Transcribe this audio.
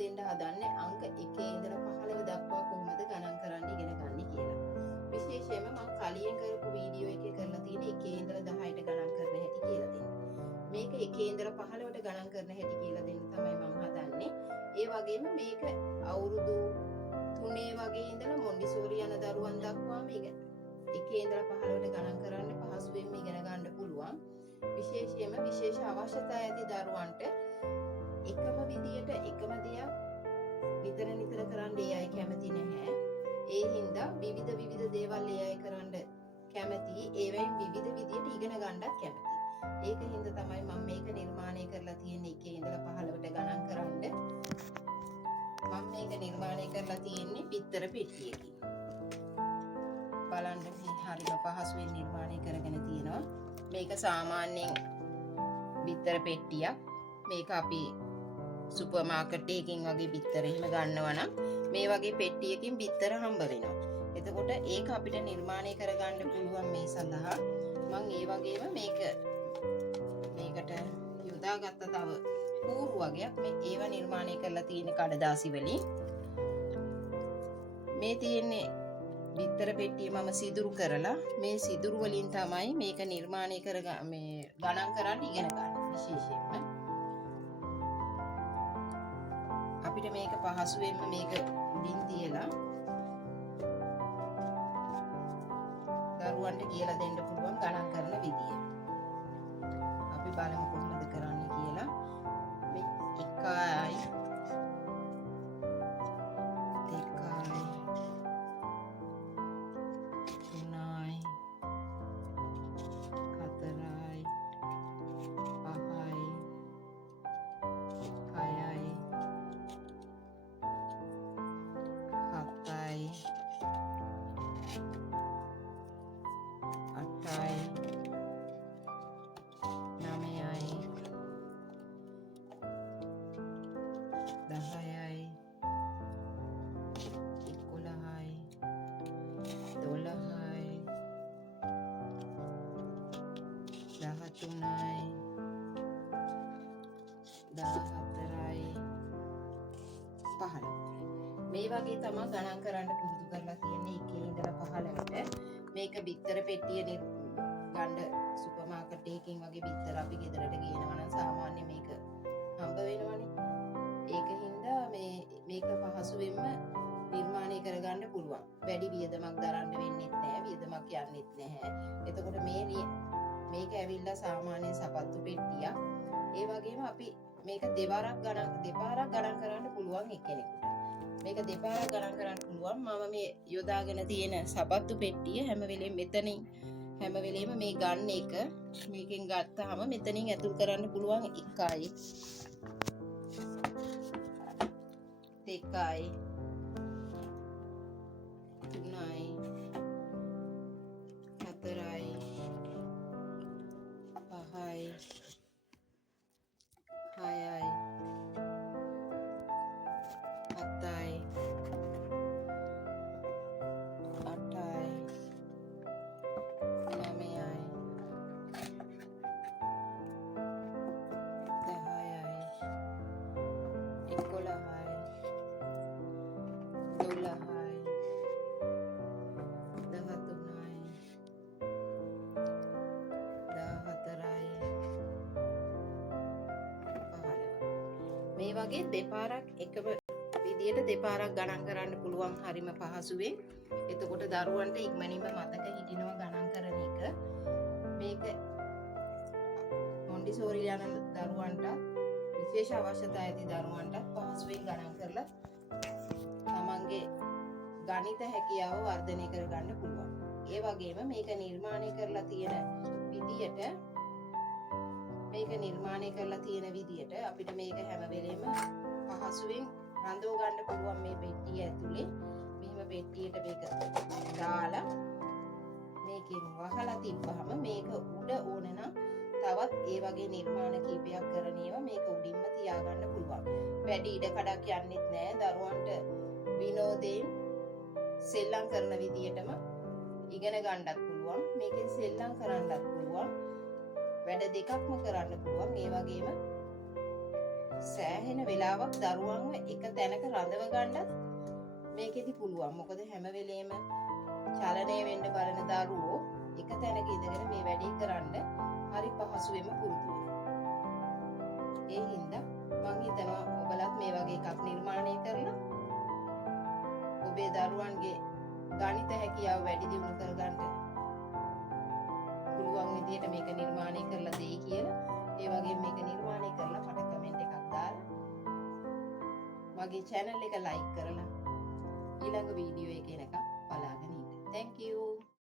දෙන්න හදන්නේ අංක 1 ඉඳලා 15 දක්වා කොහොමද ගණන් කරන්න ඉගෙන ගන්න කියලා. විශේෂයෙන්ම මම කලින් කරපු වීඩියෝ එකේ කරලා තියෙන 1 ඉඳලා 10ට ගණන් කරන හැටි කියලා දෙන්න. මේක 1 ඉඳලා 15ට ගණන් කරන හැටි කියලා දෙන්න තමයි මම හදන්නේ. ඒ වගේම මේක අවුරුදු 3 වගේ ඉඳලා මොන්ටිසෝරි යන දරුවන් දක්වා මේක 1 ඉඳලා 15ට ගණන් කරන්න පහසුවෙන්ම ඉගෙන ගන්න පුළුවන්. විශේෂයෙන්ම විශේෂ අවශ්‍යතා ඇති දරුවන්ට එකම විදියට එකම දෙයක් නිතර කරන්න ඒ අය කැමති නැහැ. ඒ හින්දා විවිධ දේවල් ඒ අය කරන්න කැමති. ඒවෙන් විවිධ විදියට ඉගෙන ගන්නත් කැමති. ඒක හින්දා තමයි මම මේක නිර්මාණය කරලා තියෙන්නේ 1 ඉඳලා 15ට ගණන් කරන්න. මම මේක නිර්මාණය කරලා තියෙන්නේ බිත්තර පෙට්ටියකින්. බලන්න මේ හරිම පහසුවෙන් නිර්මාණය කරගෙන තියෙනවා. මේක සාමාන්‍යයෙන් බිත්තර පෙට්ටියක්. මේක අපි සුපර් මාකට් එකකින් වගේ බිත්තර එහෙම ගන්නවා නම් මේ වගේ පෙට්ටියකින් බිත්තර හම්බ වෙනවා. එතකොට ඒක අපිට නිර්මාණය කරගන්න පුළුවන් මේ සඳහා මම ඒ වගේම මේකට යොදාගත්ත තව කූරු වගේක් මේ ඒව නිර්මාණය කරලා තියෙන කඩදාසි වලින්. මේ තියෙන්නේ බිත්තර පෙට්ටිය මම සිදුරු කරලා මේ සිදුරු වලින් තමයි මේක නිර්මාණය මේ ගණන් කරන්න ඉගෙන ගන්න. විශේෂයෙන්ම අපිට මේක පහසුවෙන්ම මේක උඩින් තියලා දරුවන්ට කියලා දෙන්න පුළුවන් ගණන් කරන විදිය. අපි බලමු කොහොමද කරන්නේ කියලා. මේ 1යි 2යි 3යි 4යි 5යි 6යි 7යි 8යි 9යි 10යි 11යි 12යි 13යි 14යි 15යි. මේ වගේ තමයි ගණන් කරන්න පුරුදු කරලා තියෙන්නේ 1 ඉඳලා 15ට. මේක බිත්තර පෙට්ටිය ගන්න සුපර් මාකට් එකකින් වගේ බිත්තර අපි ගෙදරට ගේනවා නම් සාමාන්‍ය මේක හම්බ වෙනවනේ. ඒක හින්දා මේක පහසුවෙන්ම නිර්මාණය කරගන්න පුළුවන්. වැඩි වියදමක් දරන්න වෙන්නේ නැහැ. වියදමක් යන්නෙත් නැහැ. එතකොට මේක ඇවිල්ලා සාමාන්‍ය සපත්තු පෙට්ටියක්. ඒ වගේම අපි මේක දෙපාරක් ගණන් කරන්න පුළුවන් එක්කෙනෙකුට. මේක දෙපාරක් ගණන් කරන්න පුළුවන්. මම මේ යොදාගෙන තියෙන සපත්තු පෙට්ටිය හැම වෙලෙම මේ ගන්න එක මේකෙන් ගත්තාම මෙතනින් ඇතුල් කරන්න පුළුවන් 1යි 2යි 3යි 4යි 5යි 6යි 7යි 8යි 9යි 10යි 11යි 12යි 13යි 14යි 15යි. මේ වගේ දෙපාරක් එකම විදියට දෙපාරක් ගණන් කරන්න පුළුවන් හරිම පහසුවෙන්. එතකොට දරුවන්ට ඉක්මනින්ම මතක හිටිනවා ගණන් කරන එක. මේක මොන්ටිසෝරි යන දරුවන්ට විශේෂ අවශ්‍යතා ඇති දරුවන්ට පහසුවෙන් ගණන් කරලා තමන්ගේ ගණිත හැකියාව වර්ධනය කරගන්න පුළුවන්. ඒ වගේම මේක නිර්මාණය කරලා තියෙන විදියට අපිට මේක හැම වෙලේම පහසුවෙන් රඳව ගන්න පුළුවන් මේ පෙට්ටිය ඇතුලේ. මෙහෙම පෙට්ටියට මේක දාලා මේකෙන් වහලා තිබ්බහම මේක උඩ ඕන නම් තවත් ඒ වගේ නිර්මාණ කීපයක් කරන ඒවා මේක උඩින්ම තියාගන්න පුළුවන්. වැඩි ඉඩ කඩක් යන්නෙත් නෑ. දරුවන්ට විනෝදයෙන් සෙල්ලම් කරන විදියටම ඉගෙන ගන්නත් පුළුවන්. මේකෙන් සෙල්ලම් කරන්නත් පුළුවන්. වැඩ දෙකක්ම කරන්න පුළුවන්. ඒ වගේම සෑහෙන වෙලාවක් දරුවන්ව එක තැනක රඳව ගන්නත් මේකෙදි පුළුවන්. මොකද හැම වෙලේම චලනය වෙන්න බලන දරුවෝ එක තැනක ඉඳගෙන මේ වැඩේ කරන්න හරි පහසුවෙන්ම පුරුදු වෙනවා. ඒ හින්දා මං හිතනවා ඔබලත් මේ වගේ එකක් නිර්මාණය කරලා ඔබේ දරුවන්ගේ ගණිත හැකියාව වැඩි දියුණු කරගන්න පුළුවන් විදිහට මේක නිර්මාණය කරලා දෙයි කියලා. ඒ වගේ මේක නිර්මාණය කරලා මට කමෙන්ට් එකක් දාලා මගේ channel එක like කරලා ඊළඟ වීඩියෝ එක එනකම් බලාගෙන ඉන්න. Thank you.